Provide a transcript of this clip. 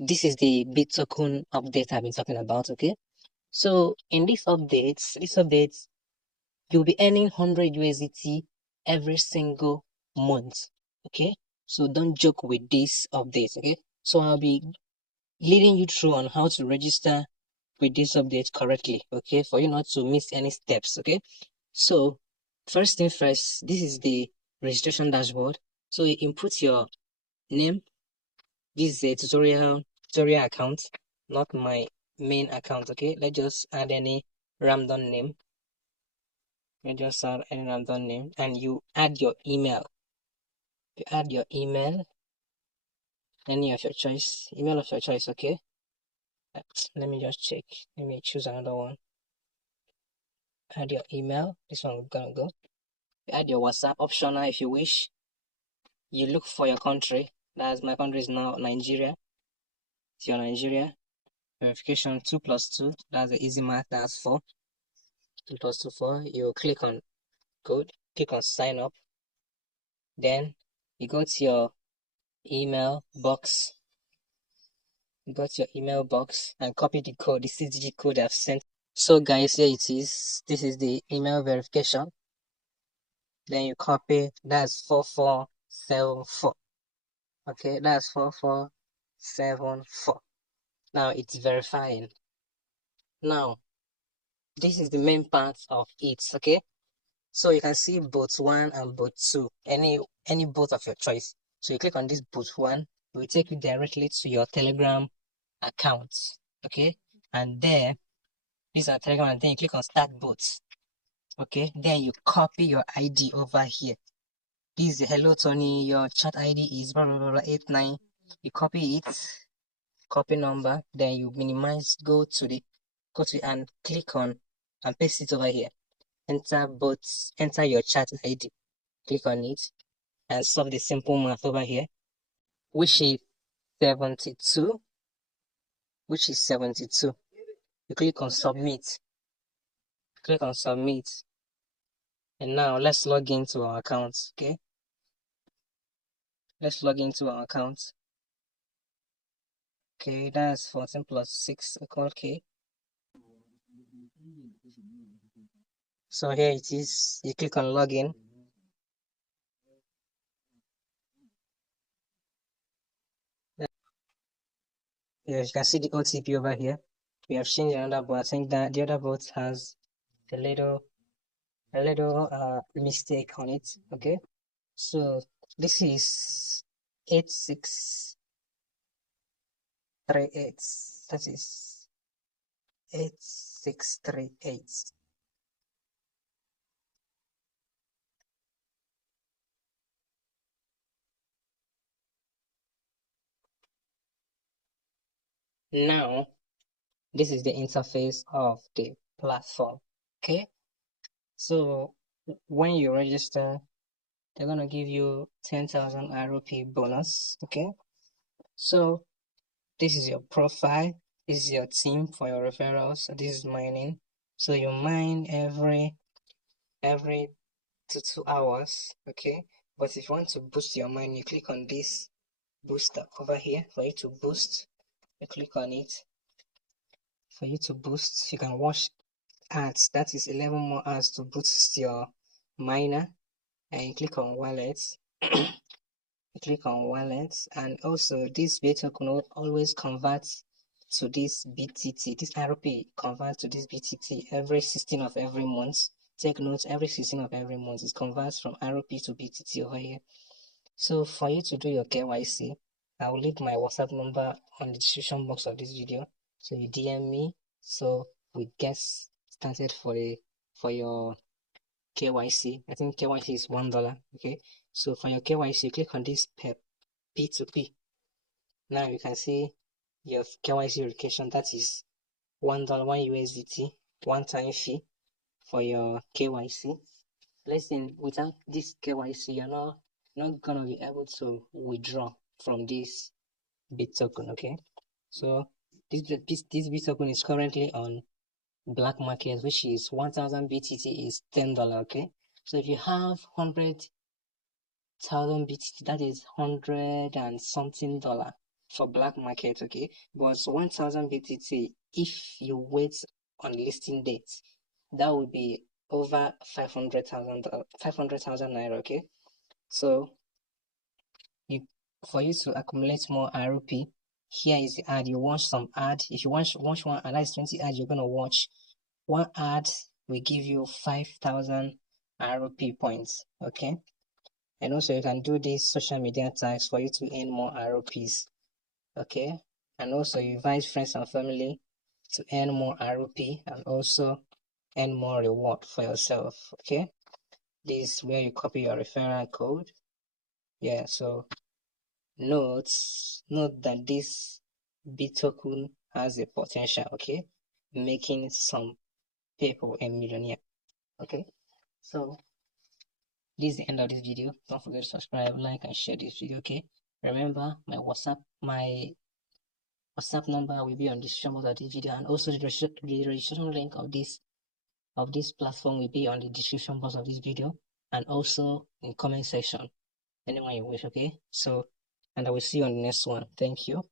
this is the BitToken update I've been talking about. Okay, so in this update, you'll be earning 100 USDT every single month. Okay, so don't joke with this update. Okay, so I'll be leading you through on how to register with this update correctly. Okay, for you not to miss any steps. Okay, so first thing first, this is the registration dashboard. So you input your name. This is a tutorial account, not my main account. Okay, let's just add any random name. You just add any random name and you add your email. You add your email, any of your choice, email of your choice. Okay, let me just check. Let me choose another one. Add your email. This one we're gonna go. You add your WhatsApp, optional if you wish. You look for your country. That's my country is now Nigeria. It's your Nigeria. Verification 2 plus 2. That's the easy math. That's 4. 2 plus 2, 4. You click on code, click on sign up. Then you go to your email box. You go to your email box and copy the code, the 6-digit code I've sent. So guys, here it is. This is the email verification. Then you copy. That's 4474. Okay, that's 4474. Now it's verifying. Now this is the main part of it. Okay, so you can see bot 1 and bot 2, any bot of your choice. So you click on this bot 1, it will take you directly to your Telegram account. Okay, and there, this is our Telegram, and then you click on start bots. Okay, then you copy your ID over here. This is hello Tony, your chat ID is blah blah blah, 89. You copy it, copy number, then you minimize, go to and click on and paste it over here. Enter your chat ID, click on it and solve the simple math over here, which is 72. You click on submit, and now let's log into our account. Okay, let's log into our account. Okay, that's 14 plus 6 equal K. So here it is. You click on login. Here you can see the OTP over here. We have changed another bot. I think that the other bot has a little mistake on it. Okay, so this is 8638. That is 8638. Now this is the interface of the platform. Okay, so when you register, they're gonna give you 10,000 ROP bonus. Okay, so this is your profile, this is your team for your referrals, this is mining. So you mine every 2 hours. Okay, but if you want to boost your mine, you click on this booster over here. For you to boost, you click on it. For you to boost, you can watch ads. That is 11 more ads to boost your miner. And you click on wallets. You click on wallets, and also this BitToken will always convert to this BTT. This RP converts to this BTT every 16 of every month. Take note, every 16 of every month it converts from RP to BTT over here. So for you to do your KYC, I will leave my WhatsApp number on the description box of this video. So you DM me. So we get started for your KYC. I think KYC is $1. Okay. So for your KYC, click on this P2P. Now you can see your KYC verification. That is $1, 1 USDT, one-time fee for your KYC. Listen, without this KYC, you're not gonna be able to withdraw from this BitToken. Okay. So this BitToken is currently on black market, which is 1,000 BTT is $10. Okay. So if you have 100,000 BTT, that is 100 and something dollar. for black market, okay? But 1000 BTT, if you wait on listing date, that would be over 500,000 naira, okay? So you for you to accumulate more ROP, here is the ad. You watch some ad. If you watch one ad, that's 20 ads you're gonna watch. One ad will give you 5,000 ROP points, okay? And also you can do these social media tags for you to earn more ROPs, okay? And also you invite friends and family to earn more ROP and also earn more reward for yourself, okay? This is where you copy your referral code. Yeah, so note that this BitToken has a potential, okay, making some people a millionaire. Okay, so this is the end of this video. Don't forget to subscribe, like, and share this video. Okay, remember my WhatsApp number will be on the description box of this video, and also the registration link of this platform will be on the description box of this video, and also in comment section anyone you wish. Okay, so and I will see you on the next one. Thank you.